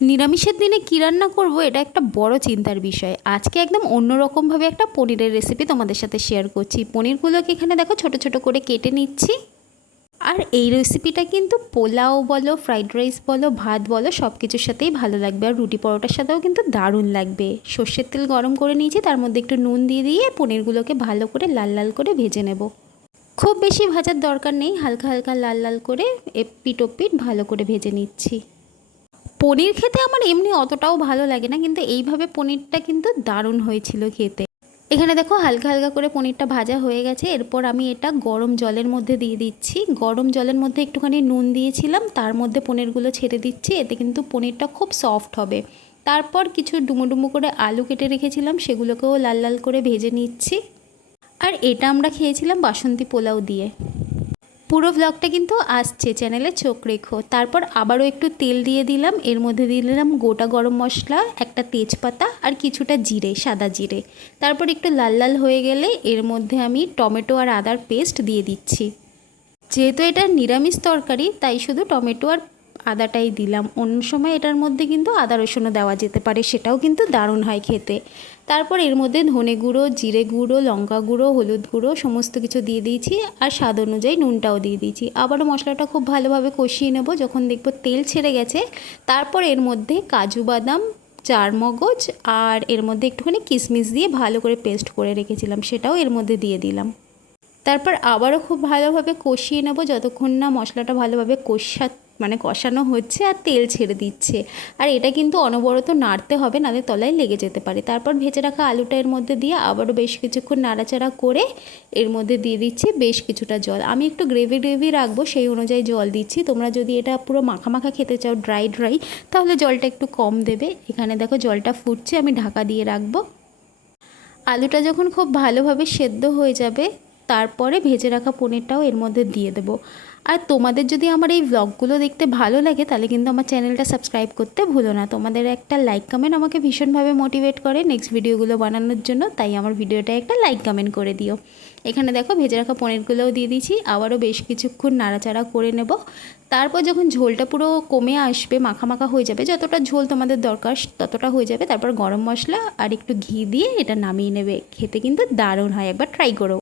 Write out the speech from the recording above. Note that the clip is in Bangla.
নিরামিষের দিনে কী রান্না করব, এটা একটা বড় চিন্তার বিষয়। আজকে একদম অন্যরকমভাবে একটা পনিরের রেসিপি তোমাদের সাথে শেয়ার করছি। পনিরগুলোকে এখানে দেখো ছোট ছোট করে কেটে নিচ্ছি। আর এই রেসিপিটা কিন্তু পোলাও বলো ফ্রাইড রাইস বলো, ভাত বলো সব কিছুর সাথেই ভালো লাগবে। আর রুটি পরোটার সাথেও কিন্তু দারুণ লাগবে। সর্ষের তেল গরম করে নিয়েছি, তার মধ্যে একটু নুন দিয়ে দিয়ে পনিরগুলোকে ভালো করে লাল লাল করে ভেজে নেব। খুব বেশি ভাজার দরকার নেই, হালকা হালকা লাল লাল করে এপিট ওপিট ভালো করে ভেজে নিচ্ছি। পনির খেতে আমার এমনি অতটাও ভালো লাগে না, কিন্তু এইভাবে পনিরটা কিন্তু দারুণ হয়েছিল খেতে। এখানে দেখো হালকা হালকা করে পনিরটা ভাজা হয়ে গেছে, এরপর আমি এটা গরম জলের মধ্যে দিয়ে দিচ্ছি। গরম জলের মধ্যে একটুখানি নুন দিয়েছিলাম, তার মধ্যে পনিরগুলো ছেড়ে দিচ্ছি, এতে কিন্তু পনিরটা খুব সফট হবে। তারপর কিছু ডুমো ডুমো করে আলু কেটে রেখেছিলাম, সেগুলোকেও লাল লাল করে ভেজে নিচ্ছি। আর এটা আমরা খেয়েছিলাম বাসন্তী পোলাও দিয়ে। পুরো ব্লগটা কিন্তু আসছে চ্যানেলে চোখ রেখো। তারপর আবারও একটু তেল দিয়ে দিলাম। এর মধ্যে দিয়ে দিলাম গোটা গরম মশলা, একটা তেজপাতা আর কিছুটা জিরে, সাদা জিরে। তারপর একটু লাল লাল হয়ে গেলে এর মধ্যে আমি টমেটো আর আদার পেস্ট দিয়ে দিচ্ছি। যেহেতু এটা নিরামিষ তরকারি, তাই শুধু টমেটো আর আদাটাই দিলাম। অন্য সময় এটার মধ্যে কিন্তু আদা, রসুনও দেওয়া যেতে পারে, সেটাও কিন্তু দারুণ হয় খেতে। তারপর এর মধ্যে ধনে গুঁড়ো, জিরে গুঁড়ো, লঙ্কা গুঁড়ো, হলুদ গুঁড়ো সমস্ত কিছু দিয়ে দিয়েছি আর স্বাদ অনুযায়ী নুনটাও দিয়ে দিয়েছি। আবারও মশলাটা খুব ভালোভাবে কষিয়ে নেব যখন দেখব তেল ছেড়ে গেছে। তারপর এর মধ্যে কাজু বাদাম চার মগজ আর এর মধ্যে একটুখানি কিশমিশ দিয়ে ভালো করে পেস্ট করে রেখেছিলাম, সেটাও এর মধ্যে দিয়ে দিলাম। তারপর আবারও খুব ভালোভাবে কষিয়ে নেব যতক্ষণ না মশলাটা ভালোভাবে কষা মানে কষানো হচ্ছে আর তেল ছেড়ে দিচ্ছে। আর এটা কিন্তু অনবরত নাড়তে হবে, নাহলে তলায় লেগে যেতে পারে। তারপর ভেজে রাখা আলুটা এর মধ্যে দিয়ে আবারও বেশ কিছুক্ষণ নাড়াচাড়া করে এর মধ্যে দিয়ে দিচ্ছি বেশ কিছুটা জল। আমি একটু গ্রেভি গ্রেভি রাখব, সেই অনুযায়ী জল দিচ্ছি। তোমরা যদি এটা পুরো মাখা মাখা খেতে চাও, ড্রাই ড্রাই, তাহলে জলটা একটু কম দেবে। এখানে দেখো জলটা ফুটছে, আমি ঢাকা দিয়ে রাখব। আলুটা যখন খুব ভালোভাবে সেদ্ধ হয়ে যাবে তারপরে ভেজে রাখা পনিরটাও এর মধ্যে দিয়ে দেবো। আর তোমাদের যদি আমার এই ব্লগগুলো দেখতে ভালো লাগে, তাহলে কিন্তু আমার চ্যানেলটা সাবস্ক্রাইব করতে ভুলো না। তোমাদের একটা লাইক কমেন্ট আমাকে ভীষণভাবে মোটিভেট করে নেক্সট ভিডিওগুলো বানানোর জন্য, তাই আমার ভিডিওটা একটা লাইক কমেন্ট করে দিও। এখানে দেখো ভেজে রাখা পনিরগুলোও দিয়ে দিয়েছি, আবারও বেশ কিছুক্ষণ নাড়াচাড়া করে নেব। তারপর যখন ঝোলটা পুরো কমে আসবে, মাখা মাখা হয়ে যাবে, যতটা ঝোল তোমাদের দরকার ততটা হয়ে যাবে। তারপর গরম মশলা আর একটু ঘি দিয়ে এটা নামিয়ে নেবে। খেতে কিন্তু দারুণ হয়, একবার ট্রাই করো।